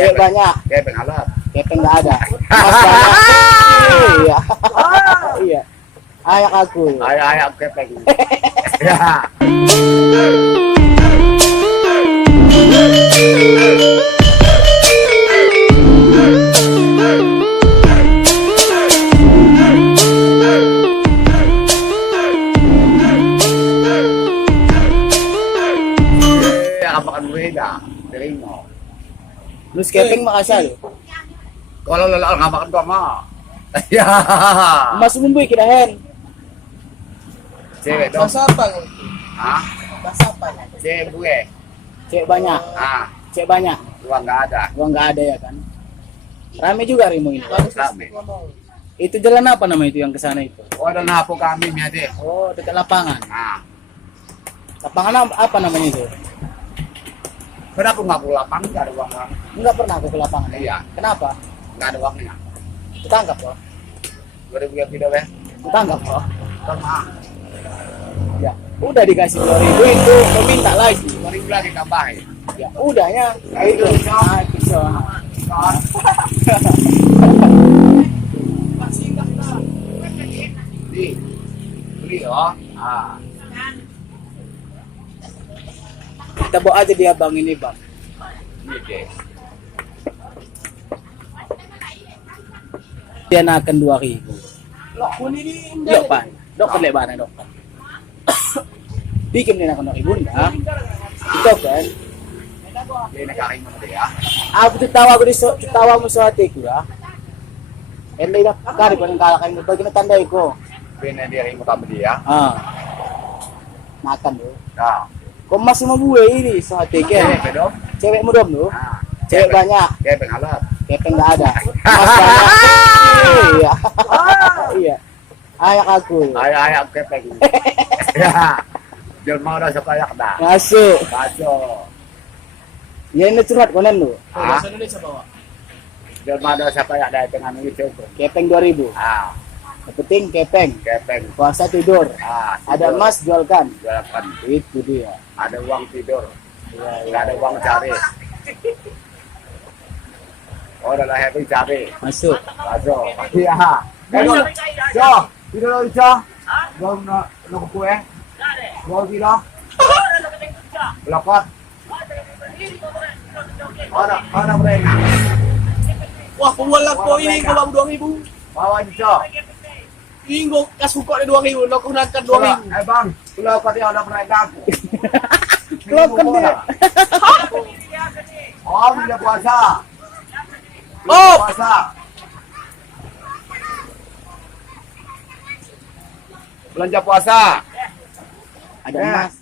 Cewek banyak. Kepeng alat. Kepeng nggak ada. Mas banyak. Iya. Iya. Ayak aku. Ayah kepeng. Ya. Makan beda. Terima. Lu kepeng makasal. Kalau lelah nggak makan gua mah. Ya. Mas Mumbai kirain. Cewek dong. Basapang. Hah? Basapang. Cewek gue. Cewek banyak. Ah, Cewek banyak. uang nggak ada. Uang nggak ada ya kan. Rame juga Rimo ini. Rame. Itu jalan apa nama itu yang ke sana itu? Oh, ada napo kami nih deh. Oh, dekat lapangan. Nah, Lapangan apa namanya itu? kenapa nggak pulang lapang? Nggak ada uang. Enggak pernah aku ke lapangan. Iya, Kenapa? nggak ada uangnya. Ketangkap loh. 2000 video ya. Ketangkap loh. Sama. Ya. Udah dikasih 2.000 itu meminta lagi. 2000 lagi tambahin. Ya udahnya. Ya, itu. Nah, itu. Di, beli loh. Ah, Kita bawa aja dia bang ini bang. ini deh. Dia nakan 2.000. Loh, ini di Dok pan. Dok kan lebar dok. Bikin dia nakan 2.000 enggak? Itu kan. Ini nekarin mana dia? Aku tertawa aku tertawa musuh hatiku ya. Endai dah kari ko nang kalakain mo bagi na tandai ko. Bina dia rin mo kami dia. Ah. Makan lo. Nah, Kung masih mabuhay ini sa hati ke. cewek dong. Cewek mo dom lo. Ah, Cewek banyak. Kepeng alat. Kepeng nggak ada. Mas banyak. Iya. Iya. Ayak aku. Ayah kepeng. Ya. Jual mau dah supaya dah. Masuk. Masuk. Ya ini curhat konen lo. Ah, Bahasa Indonesia bawa. jual mau dah supaya dah dengan itu. Kepeng 2.000. Ah, Yang penting kepeng. kepeng. Puasa tidur. Ah, Ada emas jualkan. jualkan. Itu dia. Ada uang tidur. Iya, iya. Nggak ada uang cari. Oh, udah lah happy cari. Masuk. Masuk. Iya. Jo, Jo, tidur lagi Jo. Belum nak kue. Mau tidak? Belakot. Mana mereka? Wah, pembualan ko ini ko bang 2.000. Bawa di Jo. Ini ko kasuko na 2.000. Lo ko nakan 2.000. Bang, belakot dia ada mereka. Kelopkan dia. Oh, bila puasa. Oh, Puasa. Belanja puasa. Ada Ya. emas.